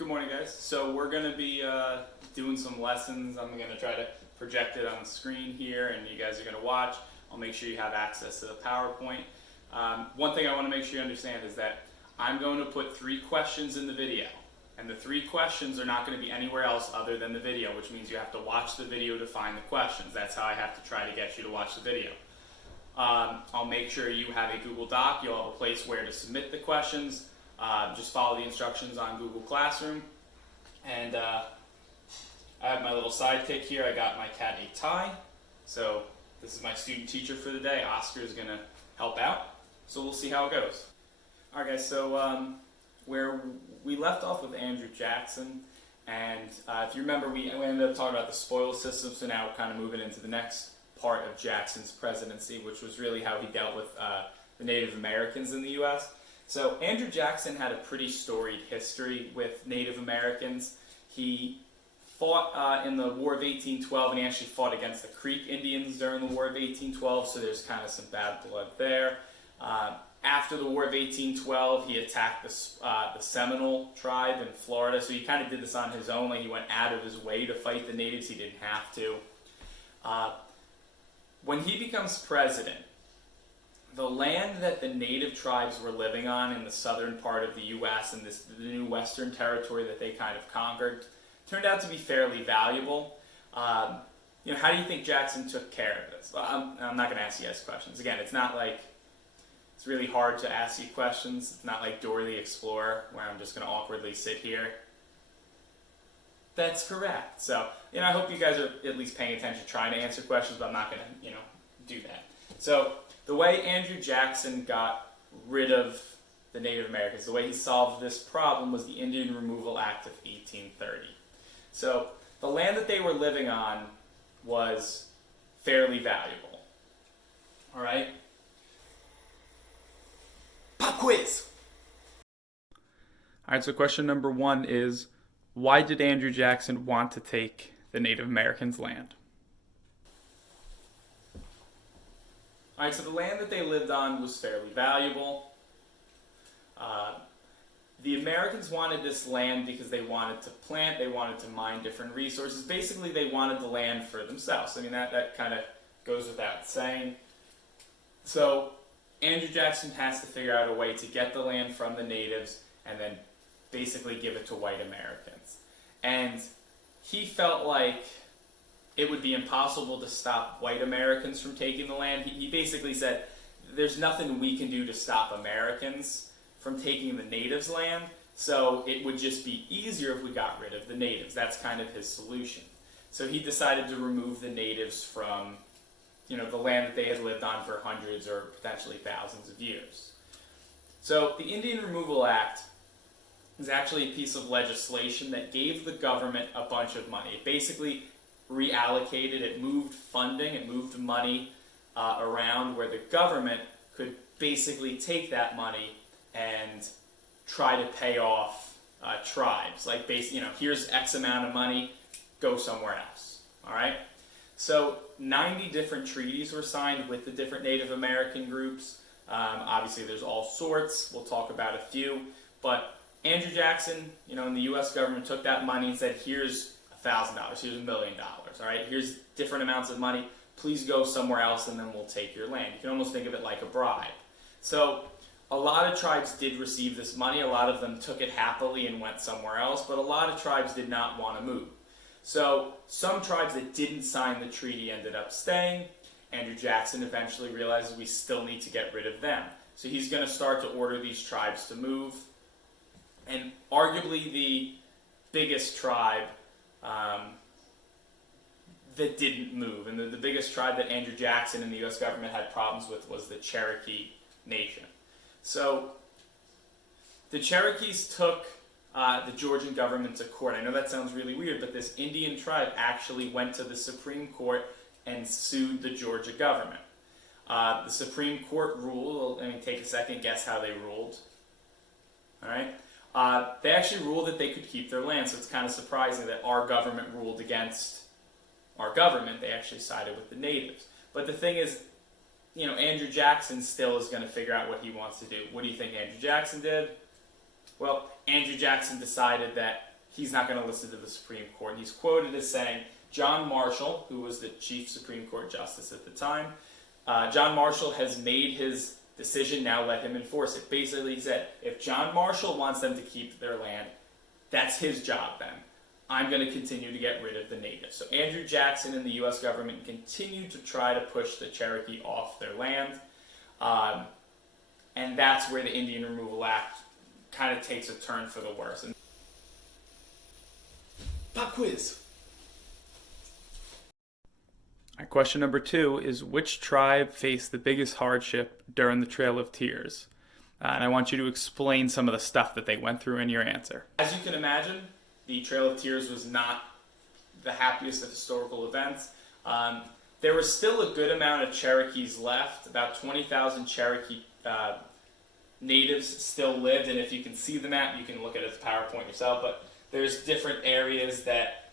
Good morning, guys. So we're going to be doing some lessons. I'm going to try to project it on the screen here, and you guys are going to watch. I'll make sure you have access to the PowerPoint. One thing I want to make sure you understand is that I'm going to put 3 questions in the video, and the 3 questions are not going to be anywhere else other than the video, which means you have to watch the video to find the questions. That's how I have to try to get you to watch the video. I'll make sure you have a Google Doc. You'll have a place where to submit the questions. Just follow the instructions on Google Classroom. And I have my little sidekick here. I got my cat a tie. So this is my student teacher for the day. Oscar is going to help out. So we'll see how it goes. All right, guys. So where we left off with Andrew Jackson. And if you remember, we ended up talking about the spoils system. So now we're kind of moving into the next part of Jackson's presidency, which was really how he dealt with the Native Americans in the U.S. So Andrew Jackson had a pretty storied history with Native Americans. He fought in the War of 1812, and he actually fought against the Creek Indians during the War of 1812, so there's kind of some bad blood there. After the War of 1812, he attacked the Seminole tribe in Florida, so he kind of did this on his own. Like, he went out of his way to fight the natives. He didn't have to. When he becomes president, the land that the native tribes were living on in the southern part of the U.S. and the new western territory that they kind of conquered turned out to be fairly valuable. How do you think Jackson took care of this? Well, I'm not going to ask you guys questions. Again, it's not like it's really hard to ask you questions. It's not like Dora the Explorer where I'm just going to awkwardly sit here. That's correct. So, I hope you guys are at least paying attention, trying to answer questions, but I'm not going to, do that. So, the way Andrew Jackson got rid of the Native Americans, the way he solved this problem was the Indian Removal Act of 1830. So, the land that they were living on was fairly valuable. All right? Pop quiz! All right, so question number 1 is, why did Andrew Jackson want to take the Native Americans' land? All right, so the land that they lived on was fairly valuable. The Americans wanted this land because they wanted to plant, they wanted to mine different resources. Basically, they wanted the land for themselves. I mean, that kind of goes without saying. So, Andrew Jackson has to figure out a way to get the land from the natives and then basically give it to white Americans. And he felt like it would be impossible to stop white Americans from taking the land. He basically said, there's nothing we can do to stop Americans from taking the natives' land, so it would just be easier if we got rid of the natives. That's kind of his solution. So he decided to remove the natives from, the land that they had lived on for hundreds or potentially thousands of years. So the Indian Removal Act is actually a piece of legislation that gave the government a bunch of money. It basically reallocated, it moved funding, it moved money around where the government could basically take that money and try to pay off tribes. Like, here's X amount of money, go somewhere else. All right? So 90 different treaties were signed with the different Native American groups. Obviously, there's all sorts. We'll talk about a few. But Andrew Jackson, and the U.S. government took that money and said, here's $1,000, here's $1 million, all right? Here's different amounts of money. Please go somewhere else, and then we'll take your land. You can almost think of it like a bribe. So a lot of tribes did receive this money. A lot of them took it happily and went somewhere else, but a lot of tribes did not want to move. So some tribes that didn't sign the treaty ended up staying. Andrew Jackson eventually realizes we still need to get rid of them. So he's going to start to order these tribes to move. And arguably the biggest tribe that didn't move, and the biggest tribe that Andrew Jackson and the U.S. government had problems with was the Cherokee Nation. So the Cherokees took the Georgian government to court. I know that sounds really weird, but this Indian tribe actually went to the Supreme Court and sued the Georgia government. The Supreme Court ruled, let me take a second, guess how they ruled. All right? They actually ruled that they could keep their land, so it's kind of surprising that our government ruled against our government. They actually sided with the natives. But the thing is, Andrew Jackson still is going to figure out what he wants to do. What do you think Andrew Jackson did? Well, Andrew Jackson decided that he's not going to listen to the Supreme Court. And he's quoted as saying, John Marshall, who was the Chief Supreme Court Justice at the time, John Marshall has made his decision, now let him enforce it. Basically, he said, if John Marshall wants them to keep their land, that's his job then. I'm going to continue to get rid of the natives. So Andrew Jackson and the U.S. government continued to try to push the Cherokee off their land. And that's where the Indian Removal Act kind of takes a turn for the worse. And pop quiz. All right, question number 2 is, which tribe faced the biggest hardship during the Trail of Tears? And I want you to explain some of the stuff that they went through in your answer. As you can imagine, the Trail of Tears was not the happiest of historical events. There was still a good amount of Cherokees left. About 20,000 Cherokee natives still lived, and if you can see the map, you can look at it as a PowerPoint yourself, but there's different areas that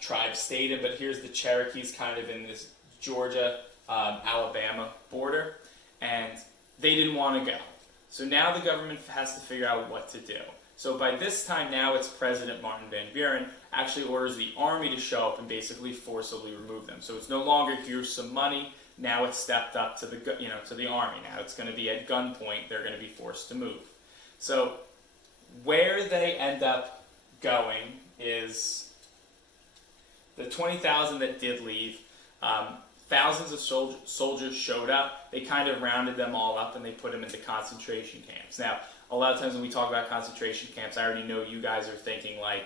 tribes stayed in, but here's the Cherokees kind of in this Georgia, Alabama border, and they didn't want to go. So now the government has to figure out what to do. So by this time now, it's President Martin Van Buren actually orders the army to show up and basically forcibly remove them. So it's no longer, here's some money. Now it's stepped up to the army. Now it's going to be at gunpoint. They're going to be forced to move. So where they end up going is the 20,000 that did leave. Thousands of soldiers showed up. They kind of rounded them all up and they put them into concentration camps. Now, a lot of times when we talk about concentration camps, I already know you guys are thinking like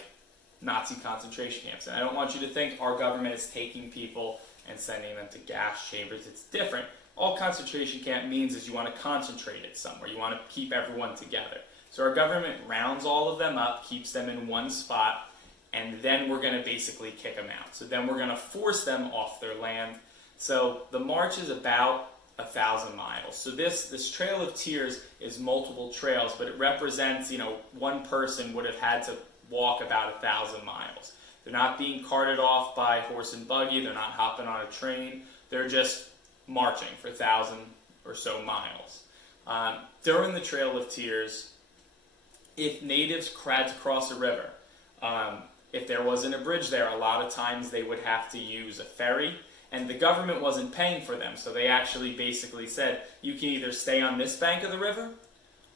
Nazi concentration camps. And I don't want you to think our government is taking people and sending them to gas chambers. It's different. All concentration camp means is you want to concentrate it somewhere. You want to keep everyone together. So our government rounds all of them up, keeps them in one spot, and then we're going to basically kick them out. So then we're going to force them off their land. So the march is about 1,000 miles. So this Trail of Tears is multiple trails, but it represents, one person would have had to walk about 1,000 miles. They're not being carted off by horse and buggy. They're not hopping on a train. They're just marching for 1,000 or so miles. During the Trail of Tears, if natives had to cross a river, if there wasn't a bridge there, a lot of times they would have to use a ferry, and the government wasn't paying for them. So they actually basically said, you can either stay on this bank of the river,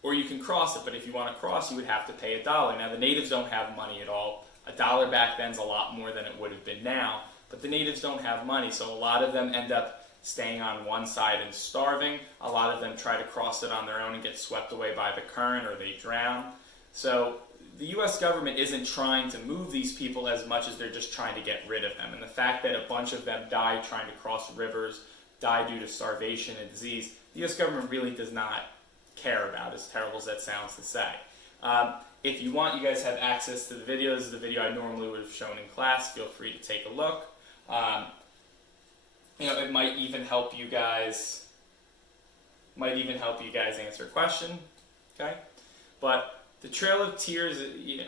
or you can cross it, but if you want to cross, you would have to pay $1. Now, the natives don't have money at all. $1 back then is a lot more than it would have been now, but the natives don't have money, so a lot of them end up staying on one side and starving. A lot of them try to cross it on their own and get swept away by the current, or they drown. So the U.S. government isn't trying to move these people as much as they're just trying to get rid of them. And the fact that a bunch of them died trying to cross rivers, died due to starvation and disease, the U.S. government really does not care about, as terrible as that sounds to say. If you want, you guys have access to the video. This is the video I normally would have shown in class. Feel free to take a look. It might even help you guys. Answer a question. Okay, but the Trail of Tears,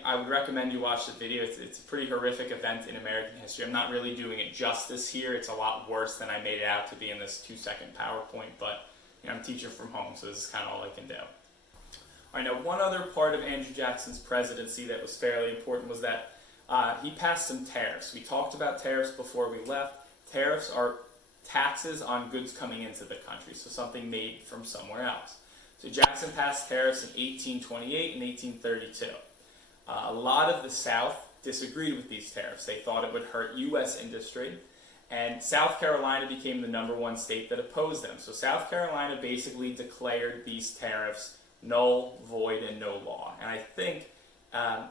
I would recommend you watch the video. It's a pretty horrific event in American history. I'm not really doing it justice here. It's a lot worse than I made it out to be in this 2-second PowerPoint, but I'm teaching from home, so this is kind of all I can do. All right, now one other part of Andrew Jackson's presidency that was fairly important was that he passed some tariffs. We talked about tariffs before we left. Tariffs are taxes on goods coming into the country, so something made from somewhere else. So Jackson passed tariffs in 1828 and 1832. A lot of the South disagreed with these tariffs. They thought it would hurt U.S. industry, and South Carolina became the #1 state that opposed them. So South Carolina basically declared these tariffs null, void, and no law. And I think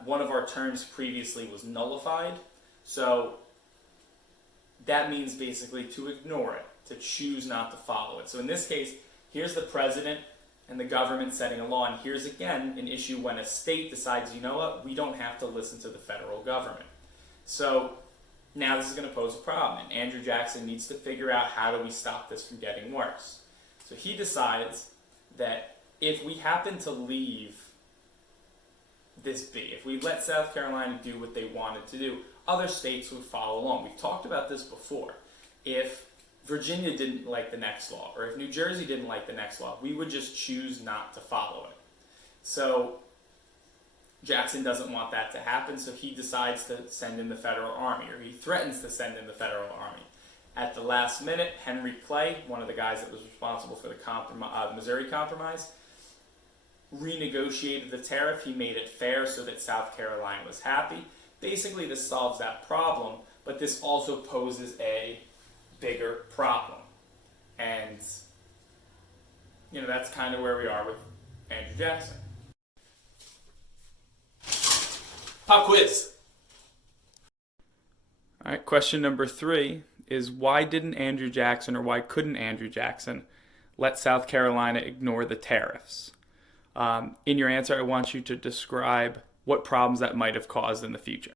one of our terms previously was nullified. So that means basically to ignore it, to choose not to follow it. So in this case, here's the president and the government setting a law, and here's again an issue when a state decides, you know what, we don't have to listen to the federal government. So now this is going to pose a problem, and Andrew Jackson needs to figure out how do we stop this from getting worse. So he decides that if we happen to leave this be, if we let South Carolina do what they wanted to do, other states would follow along. We've talked about this before. If Virginia didn't like the next law, or if New Jersey didn't like the next law, we would just choose not to follow it. So Jackson doesn't want that to happen, so he decides to send in the Federal Army, or he threatens to send in the Federal Army. At the last minute, Henry Clay, one of the guys that was responsible for the Missouri Compromise, renegotiated the tariff. He made it fair so that South Carolina was happy. Basically, this solves that problem, but this also poses a bigger problem. And, that's kind of where we are with Andrew Jackson. Pop quiz. All right, question number 3 is why didn't Andrew Jackson, or why couldn't Andrew Jackson let South Carolina ignore the tariffs? In your answer, I want you to describe what problems that might have caused in the future.